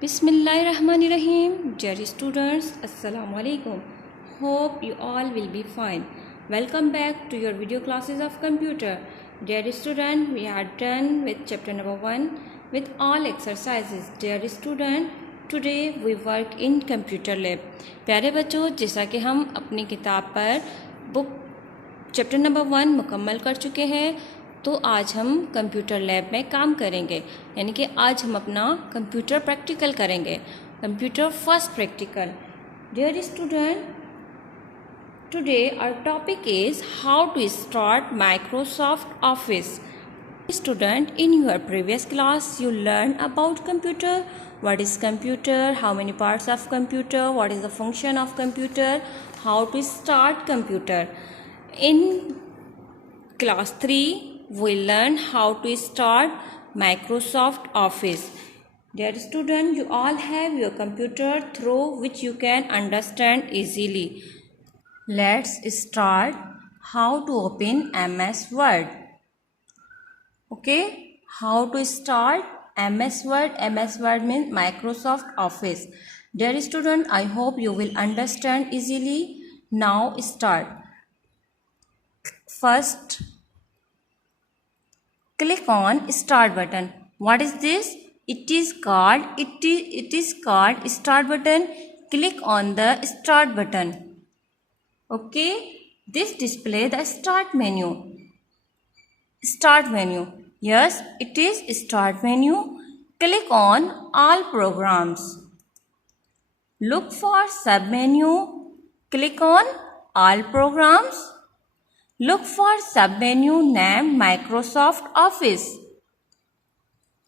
Bismillahirrahmanirrahim. Dear students, Assalamu alaikum. Hope you all will be fine. Welcome back to your video classes of computer. Dear student, we are done with chapter number 1 with all exercises. Dear student, today we work in computer lab. प्यारे बच्चों, जैसा कि हम अपनी किताब पर book chapter number 1 मुकम्मल कर चुके हैं, तो आज हम कंप्यूटर लैब में काम करेंगे। यानी कि आज हम अपना कंप्यूटर प्रैक्टिकल करेंगे, computer first practical. Dear student, today our topic is how to start Microsoft Office. Student, in your previous class you learned about computer. What is computer? How many parts of computer? What is the function of computer? How to start computer? In class 3 we learn how to start Microsoft Office. Dear student, you all have your computer through which you can understand easily. Let's start how to open MS Word. Okay, how to start MS Word. MS Word means Microsoft Office. Dear student, I hope you will understand easily. Now start. First, click on start button. What is this? It is called start button. Click on the start button. Okay, this display the start menu. Start menu. Yes, it is start menu. Click on all programs. Look for sub menu. Click on all programs. Look for sub menu named Microsoft Office.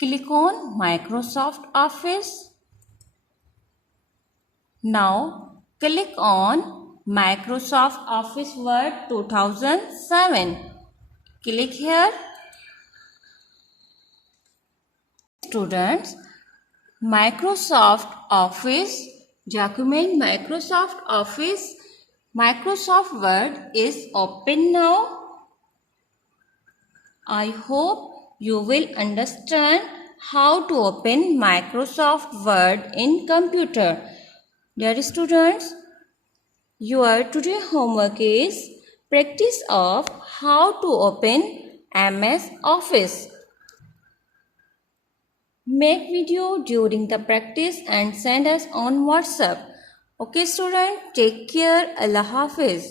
Click on Microsoft Office. Now click on Microsoft Office Word 2007. Click here. Students, Microsoft Office document, Microsoft Office, Microsoft Word is open now. I hope you will understand how to open Microsoft Word in computer. Dear students, your today homework is practice of how to open MS Office. Make video during the practice and send us on WhatsApp. Okay student, take care. Allah Hafiz.